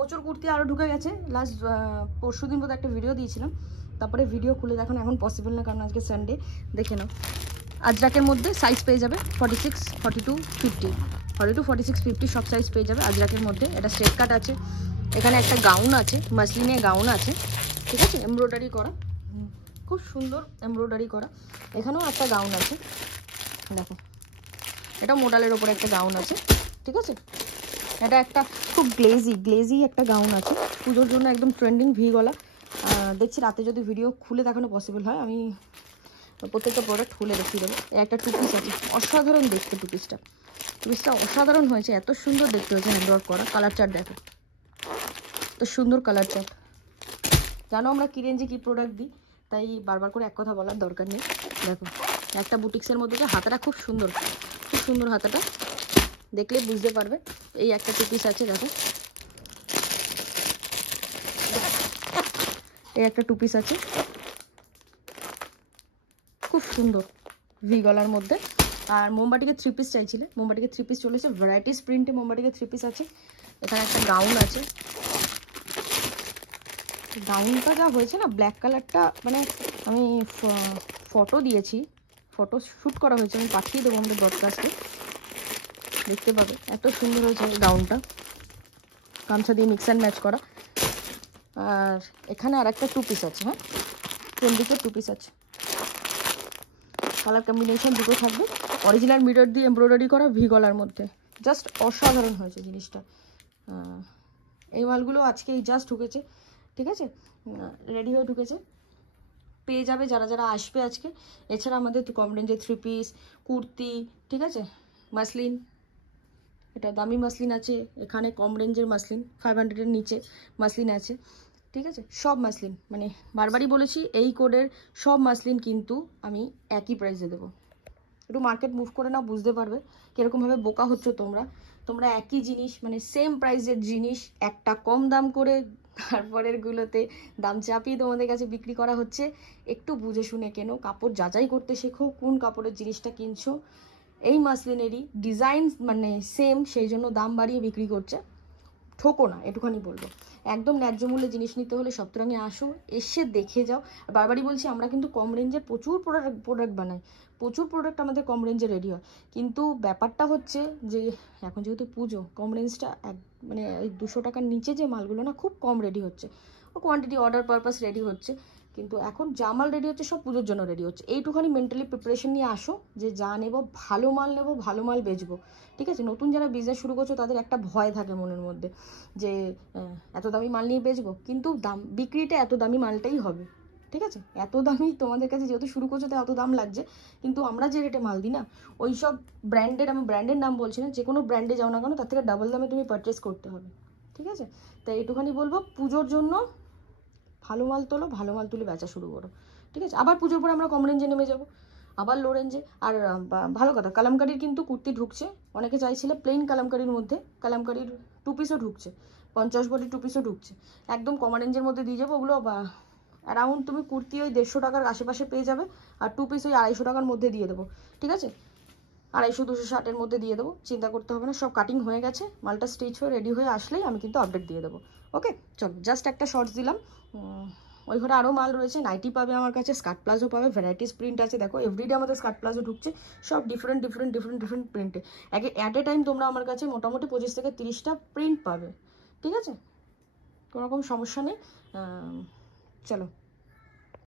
প্রচুর কুর্তি আরও ঢুকে গেছে। লাস্ট পরশু দিন বোধহয় একটা ভিডিও দিয়েছিলাম, তারপরে ভিডিও খুলে দেখানো এখন পসিবল না, কারণ আজকে সানডে। দেখে নাও, আজরাকের মধ্যে সাইজ পেয়ে যাবে 46, 42, 50, 42, 46, 50 সব সাইজ পেয়ে যাবে আজরাকের মধ্যে। এটা স্ট্রেট কাট আছে, এখানে একটা গাউন আছে, মাসলিনের গাউন আছে, ঠিক আছে, এমব্রয়ডারি করা, খুব সুন্দর এমব্রয়ডারি করা। এখানেও একটা গাউন আছে, দেখো এটা মোডালের ওপরে একটা গাউন আছে, ঠিক আছে। এটা একটা খুব গ্লেজি একটা গাউন আছে, পুজোর জন্য একদম ট্রেন্ডিং ভি গলা। দেখছি রাতে যদি ভিডিও খুলে দেখানো পসিবল হয়, আমি প্রত্যেকটা প্রোডাক্ট খুলে দেখিয়ে দেবো। একটা টু পিস আছে, অসাধারণ দেখতে টু পিসটা অসাধারণ হয়েছে, এত সুন্দর দেখতে হয়েছে হ্যান্ডওয়ার্ক করা। কালার চার্ট দেখো, এত সুন্দর কালার চার্ট। জানো আমরা কী রেঞ্জে কী প্রোডাক্ট দিই, তাই বারবার করে এক কথা বলার দরকার নেই। দেখো একটা বুটিক্সের মধ্যে হাতাটা খুব সুন্দর হাতাটা, দেখলে বুঝতে পারবে। এই একটা টু পিস আছে, দেখো এই একটা টু পিস আছে, খুব সুন্দর ভি গলার মধ্যে। আর মোমবাটিকে থ্রি পিস চাইছিলে, মোমবাটিকে থ্রি পিস চলেছে, ভ্যারাইটিস প্রিন্টে মোমবাটিকে থ্রি পিস আছে। এখানে একটা গাউন আছে, গাউনটা যা হয়েছে না ব্ল্যাক কালারটা, মানে আমি ফটো দিয়েছি, ফটো শ্যুট করা হয়েছে, আমি পাঠিয়ে দেবো আমাদের ব্রডকাস্টে, দেখতে পাবে। এত সুন্দর হয়েছে গাউনটা, গামছা দিয়ে মিক্স অ্যান্ড ম্যাচ করা। আর এখানে আর একটা টু পিস আছে, হ্যাঁ কোন দিকে টু পিস আছে, কালার কম্বিনেশন দুটো থাকবে, অরিজিনাল মিরর দিয়ে এমব্রয়ডারি করা ভি গলার মধ্যে, জাস্ট অসাধারণ হয়েছে জিনিসটা। এই মালগুলো আজকে এই জাস্ট ঢুকেছে, ঠিক আছে, রেডি হয়ে ঢুকেছে, পেয়ে যাবে যারা যারা আসবে আজকে। এছাড়া আমাদের কম রেঞ্জের থ্রি পিস, কুর্তি, ঠিক আছে, মাসলিন, এটা দামি মাসলিন আছে, এখানে কম রেঞ্জের মাসলিন 500-এর নিচে মাসলিন আছে, ঠিক আছে, সব মাসলিন, মানে বারবারই বলেছি এই কোডের সব মাসলিন কিন্তু আমি একই প্রাইসে দেবো। একটু মার্কেট মুভ করে নাও, বুঝতে পারবে কীরকমভাবে বোকা হচ্ছে তোমরা একই জিনিস, মানে সেম প্রাইসের জিনিস একটা কম দাম করে তারপরেরগুলোতে দাম চাপিয়ে তোমাদের কাছে বিক্রি করা হচ্ছে। একটু বুঝে শুনে কেনো, কাপড় যাচাই করতে শেখো, কোন কাপড়ের জিনিসটা কিনছো। এই মাসলিনেরই ডিজাইন মানে সেম, সেই জন্য দাম বাড়িয়ে বিক্রি করছে, ঠকো না, এটুখানি বলবো। একদম ন্যায্য মূল্যে জিনিস নিতে হলে সপ্তরঙে আসো, এসে দেখে যাও। আর বারবারই বলছি আমরা কিন্তু কম রেঞ্জের প্রচুর প্রোডাক্ট বানাই, প্রচুর প্রোডাক্ট আমাদের কম রেঞ্জে রেডি হয়, কিন্তু ব্যাপারটা হচ্ছে যে এখন যেহেতু পুজো, কম রেঞ্জটা মানে এই 200 টাকার নিচে যে মালগুলো না খুব কম রেডি হচ্ছে, ও কোয়ান্টিটি অর্ডার পারপাস রেডি হচ্ছে, কিন্তু এখন যা মাল রেডি হচ্ছে সব পুজোর জন্য রেডি হচ্ছে। এইটুখানি মেন্টালি প্রিপারেশন নিয়ে আসো যে যা নেবো ভালো মাল নেবো, ভালো মাল বেচবো, ঠিক আছে। নতুন যারা বিজনেস শুরু করছো তাদের একটা ভয় থাকে মনের মধ্যে যে এত দামি মাল নিয়ে বেচবো, কিন্তু বিক্রিটা এত দামি মালটাই হবে, ঠিক আছে। এত দামি তোমাদের কাছে যেহেতু শুরু করছো তাই এত দাম লাগছে, কিন্তু আমরা যে রেটে মাল দিই না, ওই সব ব্র্যান্ডেড, আমি ব্র্যান্ডের নাম বলছি না, যে কোনো ব্র্যান্ডে যাও না কেন তার থেকে ডাবল দামে তুমি পারচেস করতে হবে, ঠিক আছে। তাই এটুখানি বলবো, পুজোর জন্য ভালো মাল তোলো, ভালো মাল তুলে বেচা শুরু করো, ঠিক আছে। আবার পুজোর পরে আমরা কম রেঞ্জে নেমে যাবো, আবার লো রেঞ্জে। আর ভালো কথা, কালামকারির কিন্তু কুর্তি ঢুকছে, অনেকে চাইছিলে প্লেন কালামকারির মধ্যে, কালামকারির টু পিসও ঢুকছে, 50 বডি টু পিসও ঢুকছে, একদম কম রেঞ্জের মধ্যে দিয়ে যাবো। ওগুলো অ্যারাউন্ড তুমি কুর্তি ওই 150 টাকার আশেপাশে পেয়ে যাবে, আর টু পিস ওই 250 টাকার মধ্যে দিয়ে দেবো, ঠিক আছে, 250-260-এর মধ্যে দিয়ে দেবো, চিন্তা করতে হবে না। সব কাটিং হয়ে গেছে, মালটা স্টিচ হয়ে রেডি হয়ে আসলেই আমি কিন্তু আপডেট দিয়ে দেবো। ওকে চলো, জাস্ট একটা শর্টস দিলাম। ওই ঘরে আরও মাল রয়েছে, নাইটি পাবে আমার কাছে, স্কার্ট প্লাজো পাবে, ভ্যারাইটিস প্রিন্ট আছে, দেখো এভরিডে আমাদের স্কার্ট প্লাজো ঢুকছে, সব ডিফারেন্ট প্রিন্টে। অ্যাট এ টাইম তোমরা আমার কাছে মোটামুটি 25 থেকে 30টা প্রিন্ট পাবে, ঠিক আছে, কোনো রকম সমস্যা নেই। চলো।